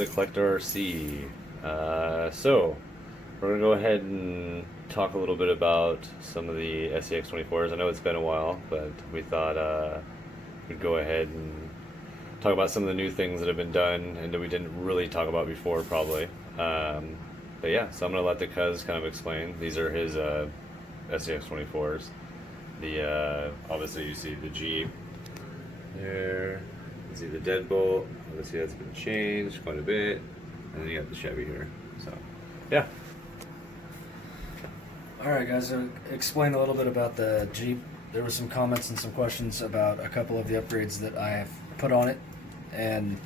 to the Collector RC. So, we're going to go ahead and talk a little bit about some of the SCX24'S. I know it's been a while, but we thought we'd go ahead and talk about some of the new things that have been done and that we didn't really talk about before, probably. But yeah, so I'm going to let the cuz kind of explain. These are his SCX24'S. The obviously you see the Jeep there. You see the deadbolt. Obviously that's been changed quite a bit, and then you got the Chevy here. So yeah. Alright guys, so explain a little bit about the Jeep. There were some comments and some questions about a couple of the upgrades that I have put on it, and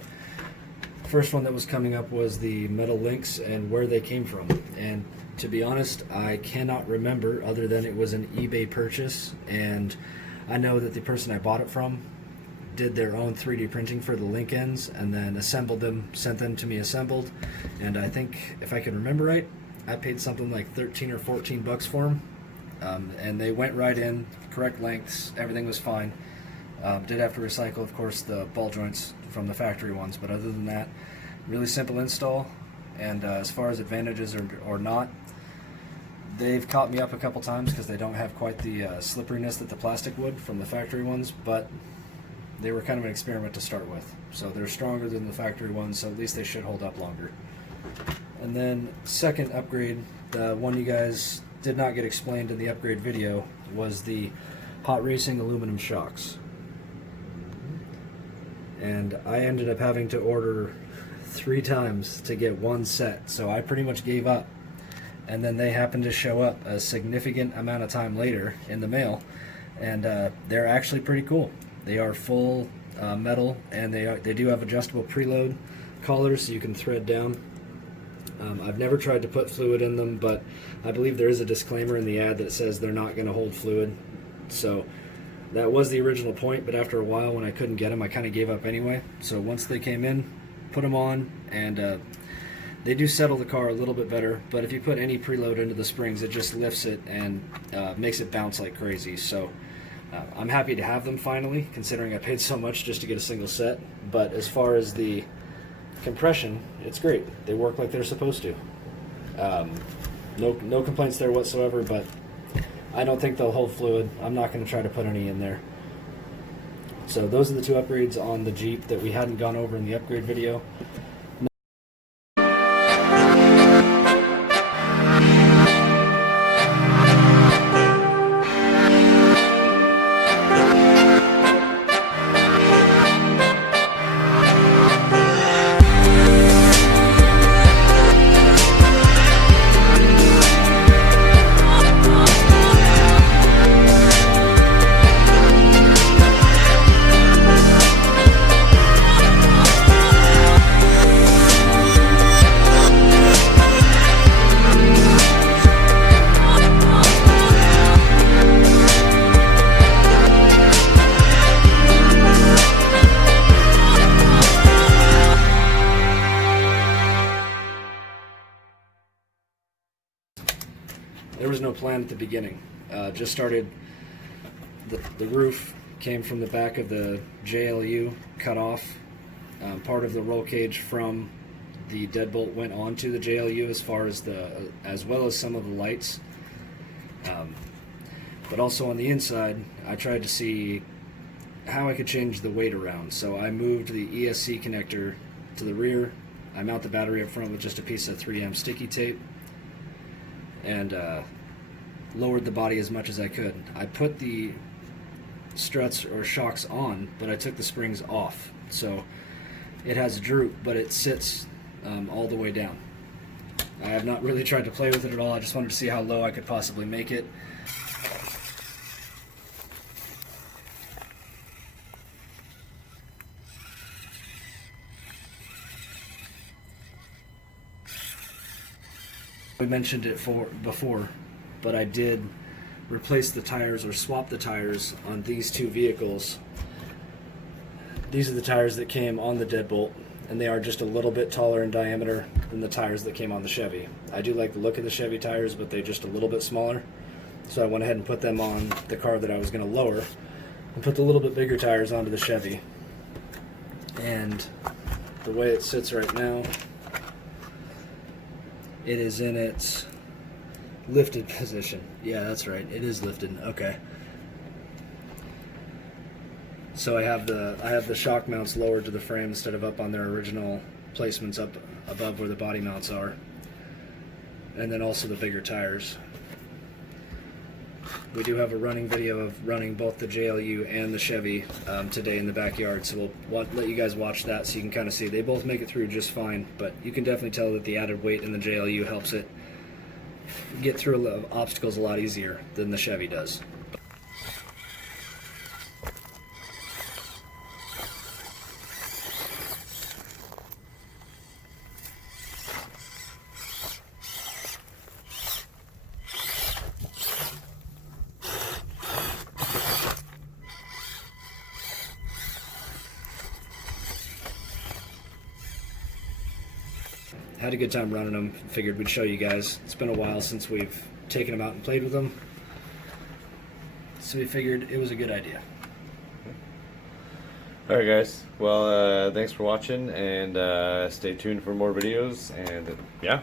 the first one that was coming up was the metal links and where they came from. And to be honest, I cannot remember, other than it was an eBay purchase, and I know that the person I bought it from did their own 3D printing for the link ends and then assembled them, sent them to me assembled, and I think, if I can remember right, I paid something like 13 or 14 bucks for them, and they went right in, correct lengths, everything was fine. Did have to recycle, of course, the ball joints from the factory ones, but other than that, really simple install. And as far as advantages or not, they've caught me up a couple times because they don't have quite the slipperiness that the plastic would from the factory ones, but they were kind of an experiment to start with. So they're stronger than the factory ones, so at least they should hold up longer. And then second upgrade, the one you guys did not get explained in the upgrade video, was the hot racing aluminum shocks. And I ended up having to order 3 times to get one set, so I pretty much gave up. And then they happened to show up a significant amount of time later in the mail, and they're actually pretty cool. They are full metal, and they do have adjustable preload collars, so you can thread down. I've never tried to put fluid in them, but I believe there is a disclaimer in the ad that says they're not going to hold fluid. So that was the original point, but after a while when I couldn't get them, I kind of gave up anyway. So once they came in, put them on, and they do settle the car a little bit better, but if you put any preload into the springs, it just lifts it and makes it bounce like crazy. So I'm happy to have them finally, considering I paid so much just to get a single set. But as far as the compression, it's great. They work like they're supposed to. No complaints there whatsoever, but I don't think they'll hold fluid. I'm not going to try to put any in there. So those are the 2 upgrades on the Jeep that we hadn't gone over in the upgrade video. There was no plan at the beginning. Just started, the roof came from the back of the JLU, cut off. Part of the roll cage from the deadbolt went onto the JLU as well as some of the lights. But also on the inside, I tried to see how I could change the weight around. So I moved the ESC connector to the rear. I mount the battery up front with just a piece of 3M sticky tape, and lowered the body as much as I could. I put the struts or shocks on, but I took the springs off. So it has a droop, but it sits all the way down. I have not really tried to play with it at all. I just wanted to see how low I could possibly make it. We mentioned it before, but I did replace the tires or swap the tires on these 2 vehicles. These are the tires that came on the deadbolt, and they are just a little bit taller in diameter than the tires that came on the Chevy. I do like the look of the Chevy tires, but they're just a little bit smaller. So I went ahead and put them on the car that I was going to lower, and put the little bit bigger tires onto the Chevy. And the way it sits right now, it is in its lifted position. Yeah, that's right. It is lifted. Okay. So I have the shock mounts lowered to the frame instead of up on their original placements up above where the body mounts are. And then also the bigger tires. We do have a running video of running both the JLU and the Chevy today in the backyard, so we'll let you guys watch that so you can kind of see. They both make it through just fine, but you can definitely tell that the added weight in the JLU helps it get through obstacles a lot easier than the Chevy does. Had a good time running them. Figured we'd show you guys. It's been a while since we've taken them out and played with them, so we figured it was a good idea. Alright guys, well thanks for watching, and stay tuned for more videos, and yeah.